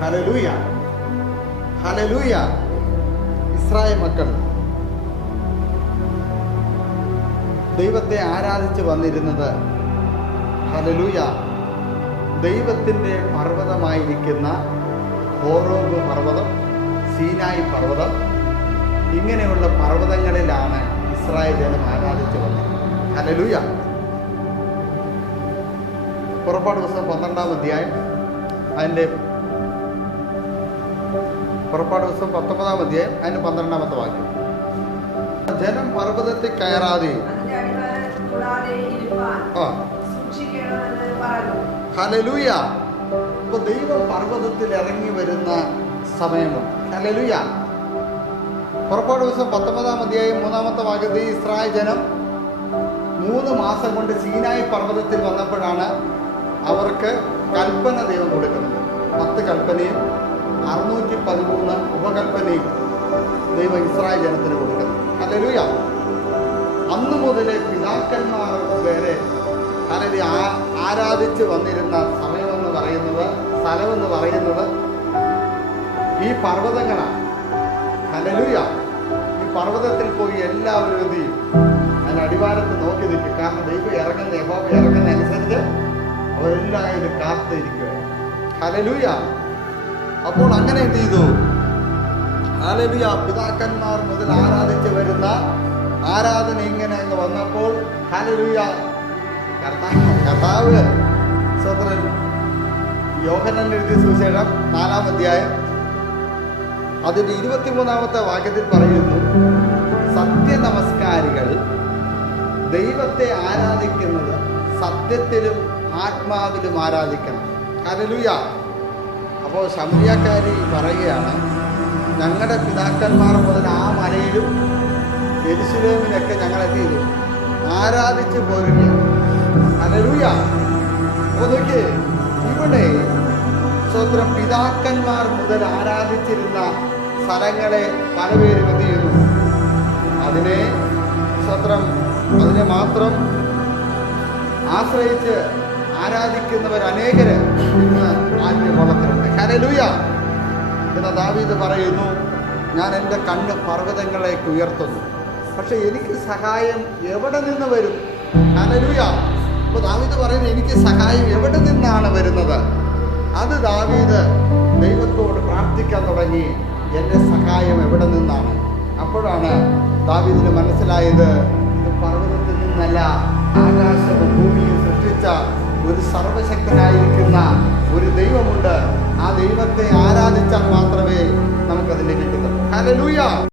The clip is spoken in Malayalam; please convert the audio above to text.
Hallelujah, hallelujah. ഇസ്രായേൽ മക്കൾ ദൈവത്തെ ആരാധിച്ച് വന്നിരുന്നത്, ഹല്ലേലൂയ, ദൈവത്തിൻ്റെ പർവ്വതമായിരിക്കുന്ന ഹോറേബ് പർവ്വതം, സീനായി പർവ്വതം, ഇങ്ങനെയുള്ള പർവ്വതങ്ങളിലാണ് ഇസ്രായേൽ ജനം ആരാധിച്ച് വന്നത്. ഹല്ലേലൂയ. പുറപ്പാട് പുസ്തകം 12-ാം അധ്യായം, അതിൻ്റെ പുറപ്പാട് പുസ്തകം 19-ാം അധ്യായം, അതിൻ്റെ 12-ാമത്തെ വാക്യം. ജനം പർവ്വതത്തിൽ കയറാതെ ഹല്ലേലൂയ. അപ്പോൾ ദൈവം പർവ്വതത്തിൽ ഇറങ്ങി വരുന്ന സമയമുണ്ട്. ഹല്ലേലൂയ. പുറപ്പാട് പുസ്തകം 19-ാം അധ്യായം 3-ാമത്തെ വാക്യത്തിൽ ഇസ്രായേൽ ജനം 3 മാസം കൊണ്ട് സീനായി പർവ്വതത്തിൽ വന്നപ്പോഴാണ് അവർക്ക് കൽപ്പന ദൈവം കൊടുക്കുന്നത്. 10 കൽപ്പനയും 613 ഉപകൽപ്പനയും ദൈവം ഇസ്രായേൽ ജനത്തിന് കൊടുക്കുന്നത്. ഹല്ലേലൂയ. അന്ന് മുതലേ പിതാക്കന്മാർ വരെ ആരാധിച്ച് വന്നിരുന്ന സമയമെന്ന് പറയുന്നത്, സ്ഥലമെന്ന് പറയുന്നത് ഈ പർവ്വതങ്ങളാണ്. ഹല്ലേലൂയ. ഈ പർവ്വതത്തിൽ പോയി എല്ലാവരും എന്ത് ചെയ്യും? അതിന് അടിവാരത്ത് നോക്കി നിൽക്കും. കാരണം ദൈവം ഇറങ്ങുന്ന, യഹോവ ഇറങ്ങുന്ന അനുസരിച്ച് അവരെല്ലാം ഇത് കാത്തിരിക്കുകയാണ്. ഹല്ലേലൂയ. അപ്പോൾ അങ്ങനെ എന്ത് ചെയ്തു? ഹല്ലേലൂയ. പിതാക്കന്മാർ മുതൽ ആരാധിച്ച് വരുന്ന ആരാധന ഇങ്ങനെ അങ്ങ് വന്നപ്പോൾ, ഹല്ലേലൂയ, കർത്താവ് സ്വതന്ത്രൻ യോഹന്നാൻ എഴുതിയ സുവിശേഷം 4-ാം അധ്യായം അതിൻ്റെ 23-ാമത്തെ വാക്യത്തിൽ പറയുന്നു, സത്യനമസ്കാരികൾ ദൈവത്തെ ആരാധിക്കുന്നത് സത്യത്തിലും ആത്മാവിലും ആരാധിക്കണം. ഹല്ലേലൂയ. അപ്പോൾ ശമരിയക്കാരി പറയുകയാണ്, ഞങ്ങളുടെ പിതാക്കന്മാർ മുതൽ ആ മലയിലും യെരൂശലേമിലൊക്കെ ഞങ്ങൾ എന്ത് ചെയ്തു? ആരാധിച്ചു പോരുകയാണ്. ഹല്ലേലൂയ. അപ്പോൾ നോക്കിയേ, ഇവിടെ സ്വന്തം പിതാക്കന്മാർ മുതൽ ആരാധിച്ചിരുന്ന സ്ഥലങ്ങളെ പലപേരും എന്ത് ചെയ്യുന്നു? അതിനെ മാത്രം ആശ്രയിച്ച് ആരാധിക്കുന്നവർ അനേകര് ഇന്ന് ആത്മീയകോളത്തിലുണ്ട്. ഹല്ലേലൂയ. എന്ന് ദാവീദ് പറയുന്നു, ഞാൻ എൻ്റെ കണ്ണ് പർവ്വതങ്ങളേക്ക് ഉയർത്തുന്നു, പക്ഷെ എനിക്ക് സഹായം എവിടെ നിന്ന് വരും? ഹല്ലേലൂയ. അപ്പോൾ ദാവീദ് പറയുന്നു, എനിക്ക് സഹായം എവിടെ നിന്നാണ് വരുന്നത്? അത് ദാവീദ് ദൈവത്തോട് പ്രാർത്ഥിക്കാൻ തുടങ്ങി, എൻ്റെ സഹായം എവിടെ നിന്നാണ്? അപ്പോഴാണ് ദാവീദിന് മനസ്സിലായത്, ഇത് പർവ്വതത്തിൽ നിന്നല്ല, ആകാശവും ഭൂമിയും സൃഷ്ടിച്ച ഒരു സർവശക്തനായിരിക്കുന്ന ഒരു ദൈവമുണ്ട്. ആ ദൈവത്തെ ആരാധിച്ചാൽ മാത്രമേ നമുക്കതിലേക്ക് കിട്ടൂ. ഹല്ലേലൂയ.